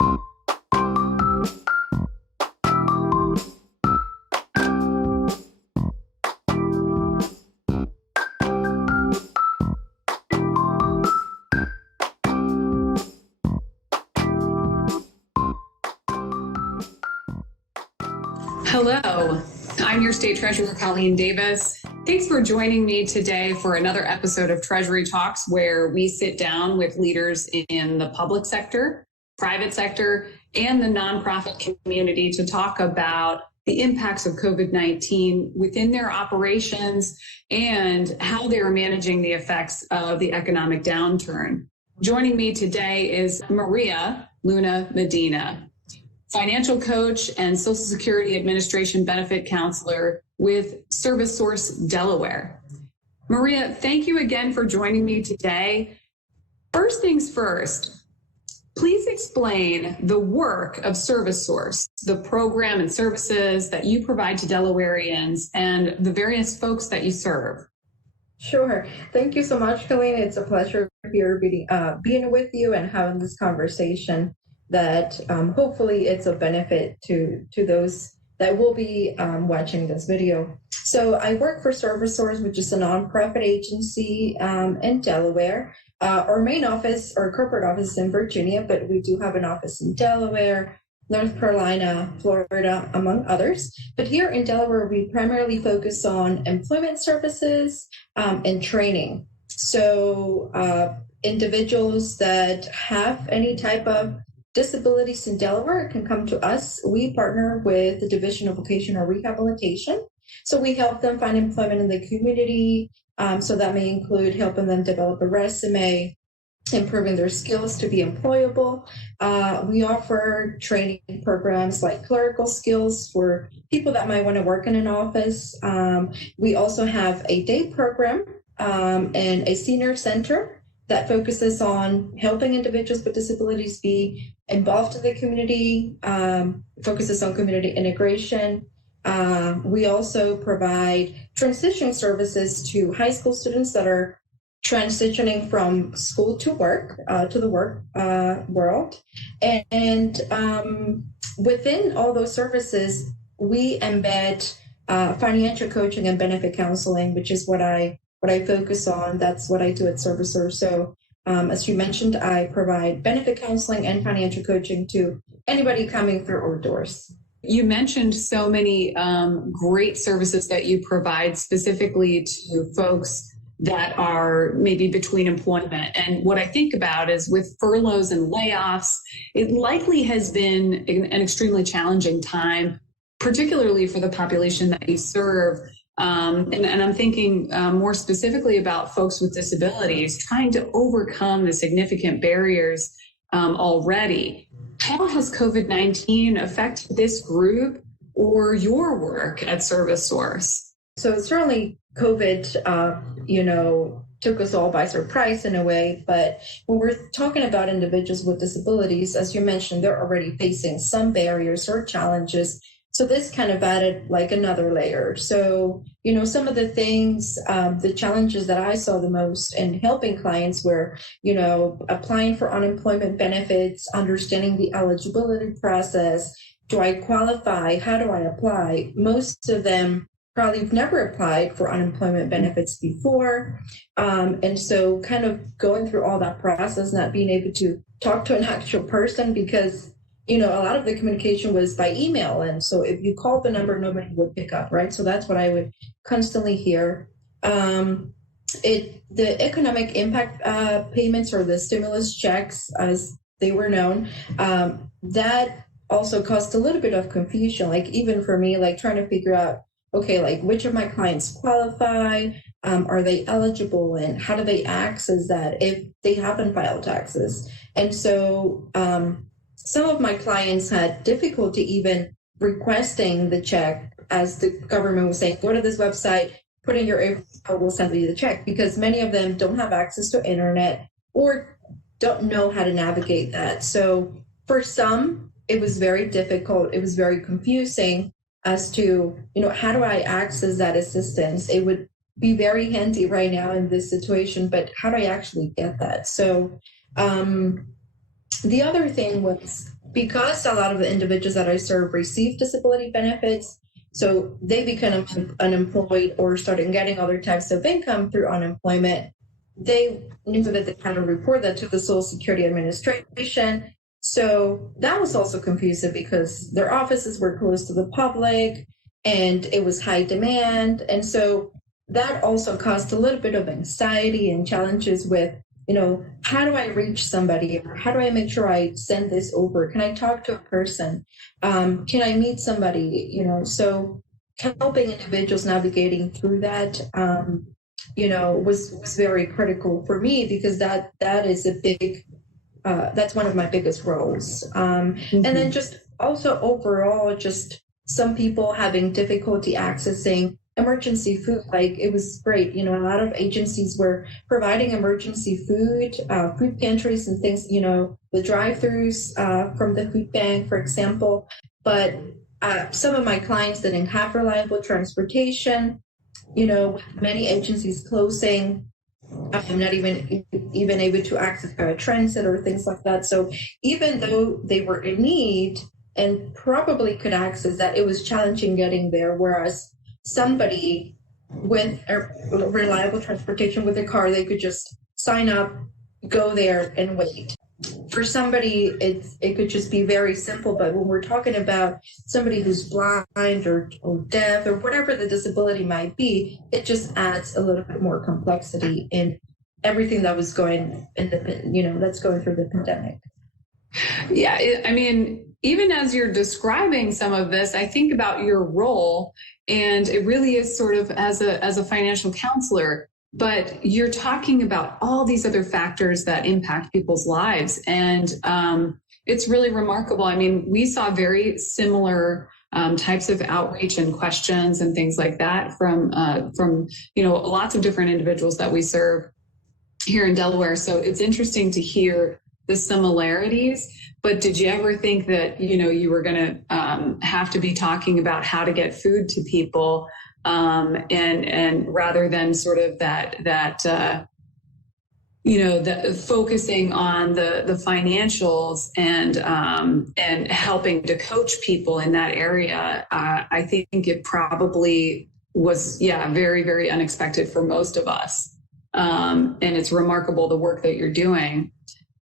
Hello, I'm your State Treasurer, Colleen Davis. Thanks for joining me today for another episode of Treasury Talks, where we sit down with leaders in the public sector, private sector, and the nonprofit community to talk about the impacts of COVID-19 within their operations and how they are managing the effects of the economic downturn. Joining me today is Maria Luna Medina, financial coach and Social Security Administration benefit counselor with ServiceSource Delaware. Maria, thank you again for joining me today. First things first, please explain the work of ServiceSource, the program and services that you provide to Delawareans and the various folks that you serve. Sure. Thank you so much, Colleen. It's a pleasure here being with you and having this conversation that hopefully it's a benefit to those that will be watching this video. So I work for ServiceSource, which is a nonprofit agency in Delaware. Our main office, our corporate office is in Virginia, but we do have an office in Delaware, North Carolina, Florida, among others. But here in Delaware, we primarily focus on employment services and training. So individuals that have any type of disabilities in Delaware can come to us. We partner with the Division of Vocational Rehabilitation. So we help them find employment in the community. So that may include helping them develop a resume, improving their skills to be employable. We offer training programs like clerical skills for people that might want to work in an office. We also have a day program and a senior center that focuses on helping individuals with disabilities be involved in the community, focuses on community integration. We also provide transition services to high school students that are transitioning from school to work, to the work world. And within all those services, we embed financial coaching and benefit counseling, which is what I focus on. That's what I do at ServiceSource. So as you mentioned, I provide benefit counseling and financial coaching to anybody coming through our doors. You mentioned so many great services that you provide specifically to folks that are maybe between employment. And what I think about is with furloughs and layoffs, it likely has been an extremely challenging time, particularly for the population that you serve. And I'm thinking more specifically about folks with disabilities trying to overcome the significant barriers already. How has COVID-19 affected this group or your work at ServiceSource? So certainly COVID, took us all by surprise in a way. But when we're talking about individuals with disabilities, as you mentioned, they're already facing some barriers or challenges. So this kind of added like another layer. So, some of the things, the challenges that I saw the most in helping clients were, applying for unemployment benefits, understanding the eligibility process. Do I qualify? How do I apply? Most of them probably have never applied for unemployment benefits before. And so kind of going through all that process, not being able to talk to an actual person because a lot of the communication was by email. And so if you called the number, nobody would pick up, right? So that's what I would constantly hear. The economic impact payments or the stimulus checks, as they were known, that also caused a little bit of confusion. Like even for me, like trying to figure out, okay, like which of my clients qualify? Are they eligible? And how do they access that if they haven't filed taxes? And so, some of my clients had difficulty even requesting the check, as the government was saying, go to this website, put in your info, we'll send you the check, because many of them don't have access to internet or don't know how to navigate that. So for some, it was very difficult. It was very confusing as to, how do I access that assistance? It would be very handy right now in this situation, but how do I actually get that? So, the other thing was because a lot of the individuals that I serve receive disability benefits, so they become unemployed or started getting other types of income through unemployment, they knew that they had to report that to the Social Security Administration. So that was also confusing because their offices were closed to the public and it was high demand. And so that also caused a little bit of anxiety and challenges with, how do I reach somebody? Or how do I make sure I send this over? Can I talk to a person? Can I meet somebody? So helping individuals navigating through that, was very critical for me because that is a big, that's one of my biggest roles. And then just also overall, just some people having difficulty accessing emergency food. Like it was great. A lot of agencies were providing emergency food, food pantries and things, the drive-throughs from the food bank, for example. But some of my clients didn't have reliable transportation, many agencies closing. I'm not even able to access transit or things like that. So even though they were in need and probably could access that, it was challenging getting there. Whereas somebody with a reliable transportation with a car, they could just sign up, go there and wait. For somebody, it could just be very simple. But when we're talking about somebody who's blind or deaf or whatever the disability might be, it just adds a little bit more complexity in everything that was going that's going through the pandemic. Yeah, even as you're describing some of this, I think about your role, and it really is sort of as a financial counselor. But you're talking about all these other factors that impact people's lives. And it's really remarkable. We saw very similar types of outreach and questions and things like that from lots of different individuals that we serve here in Delaware. So it's interesting to hear the similarities. But did you ever think that, you were going to have to be talking about how to get food to people? And rather than sort of that focusing on the financials and helping to coach people in that area, I think it probably was, very, very unexpected for most of us. And it's remarkable the work that you're doing.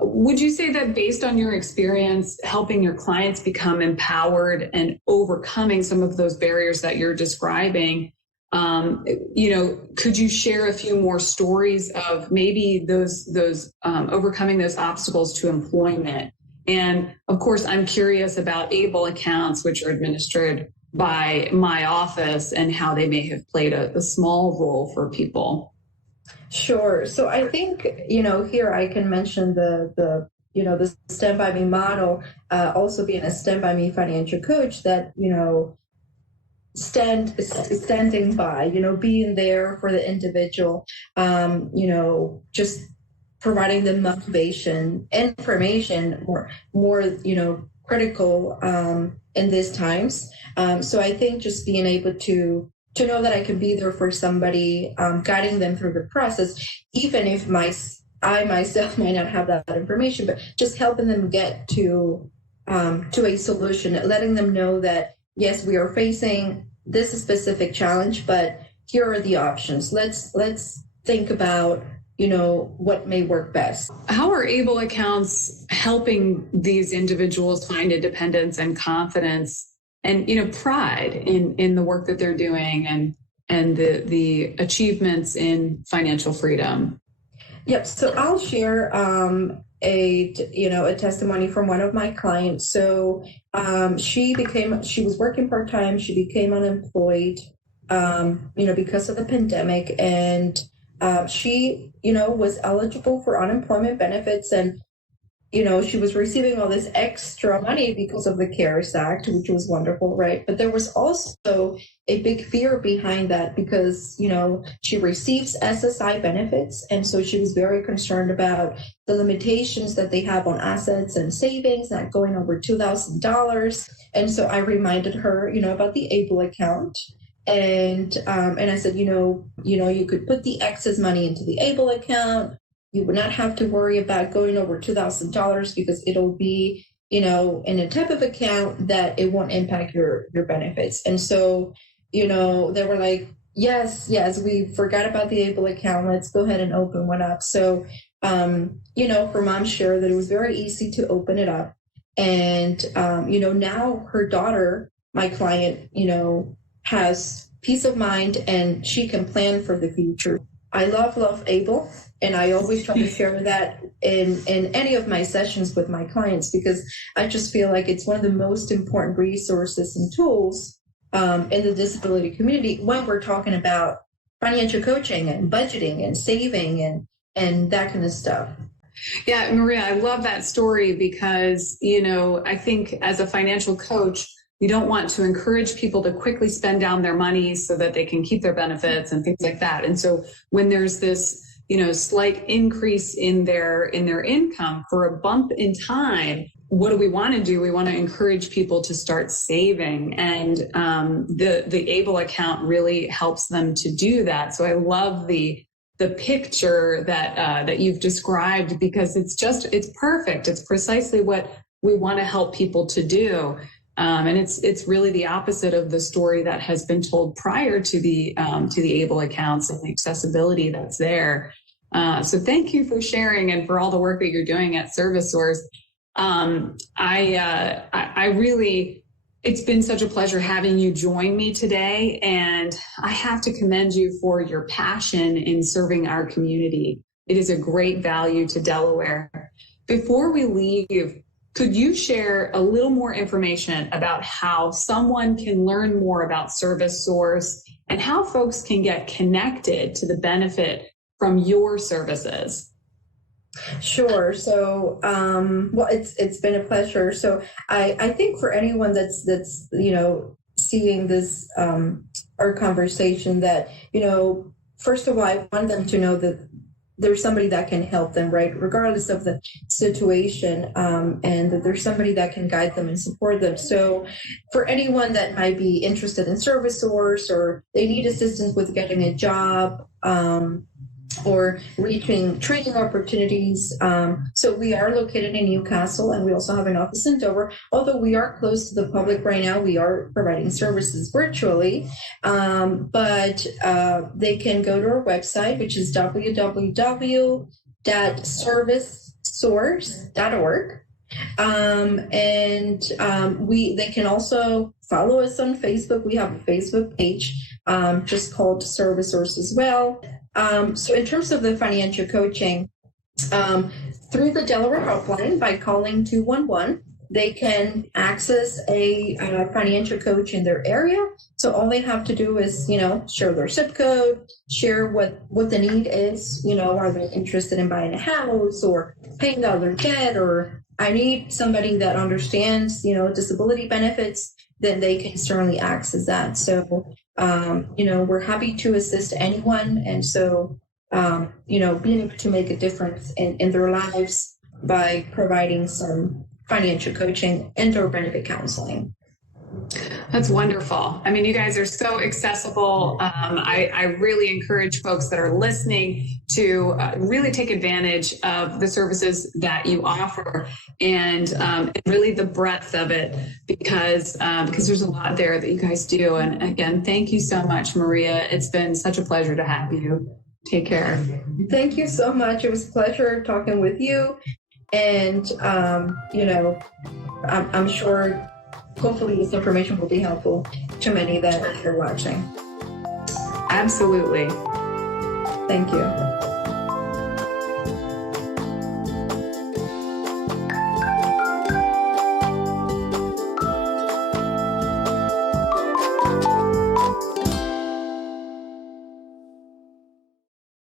Would you say that based on your experience helping your clients become empowered and overcoming some of those barriers that you're describing, could you share a few more stories of maybe those overcoming those obstacles to employment? And of course, I'm curious about ABLE accounts, which are administered by my office, and how they may have played a small role for people. Sure. So I think, here I can mention the Stand By Me model, also being a Stand By Me financial coach that, standing by, being there for the individual, just providing them motivation, information, more, critical in these times. So I think just being able to know that I can be there for somebody, guiding them through the process, even if I myself might not have that information, but just helping them get to a solution, letting them know that, yes, we are facing this specific challenge, but here are the options. Let's think about, what may work best. How are ABLE accounts helping these individuals find independence and confidence and pride in the work that they're doing and the achievements in financial freedom? Yep. So I'll share a testimony from one of my clients. So she was working part-time. She became unemployed, because of the pandemic, and she, was eligible for unemployment benefits, and she was receiving all this extra money because of the CARES Act, which was wonderful, right? But there was also a big fear behind that because, she receives SSI benefits. And so she was very concerned about the limitations that they have on assets and savings, not going over $2,000. And so I reminded her, about the ABLE account. And I said, you could put the excess money into the ABLE account. You would not have to worry about going over $2,000 because it'll be, in a type of account that it won't impact your benefits. And so, they were like, yes, we forgot about the ABLE account. Let's go ahead and open one up. So, her mom shared that it was very easy to open it up. And, now her daughter, my client, has peace of mind and she can plan for the future. I love ABLE, and I always try to share that in any of my sessions with my clients, because I just feel like it's one of the most important resources and tools in the disability community when we're talking about financial coaching and budgeting and saving and that kind of stuff. Yeah, Maria, I love that story because, I think as a financial coach, you don't want to encourage people to quickly spend down their money so that they can keep their benefits and things like that. And so when there's this, slight increase in their income for a bump in time, what do we want to do? We want to encourage people to start saving, and the ABLE account really helps them to do that. So I love the picture that you've described, because it's perfect. It's precisely what we want to help people to do. And it's really the opposite of the story that has been told prior to the ABLE accounts and the accessibility that's there. So thank you for sharing and for all the work that you're doing at ServiceSource. It's been such a pleasure having you join me today, and I have to commend you for your passion in serving our community. It is a great value to Delaware. Before we leave, could you share a little more information about how someone can learn more about ServiceSource and how folks can get connected to the benefit from your services? Sure. So, it's been a pleasure. So I think for anyone that's seeing this, our conversation, that, first of all, I want them to know that there's somebody that can help them, right, regardless of the situation, and that there's somebody that can guide them and support them. So for anyone that might be interested in ServiceSource, or they need assistance with getting a job, or reaching training opportunities. So we are located in Newcastle, and we also have an office in Dover. Although we are close to the public right now, we are providing services virtually. But they can go to our website, which is www.servicesource.org. They can also follow us on Facebook. We have a Facebook page just called ServiceSource as well. So in terms of the financial coaching, through the Delaware Helpline, by calling 211, they can access a financial coach in their area. So all they have to do is, share their zip code, share what the need is. Are they interested in buying a house or paying down their debt, or I need somebody that understands, disability benefits, then they can certainly access that. So we're happy to assist anyone. And so, being able to make a difference in their lives by providing some financial coaching and or benefit counseling. That's wonderful. I mean, you guys are so accessible. I really encourage folks that are listening to really take advantage of the services that you offer, and really the breadth of it, because there's a lot there that you guys do. And again, thank you so much, Maria. It's been such a pleasure to have you. Take care. Thank you so much. It was a pleasure talking with you. And, I'm sure hopefully this information will be helpful to many that are watching. Absolutely. Thank you.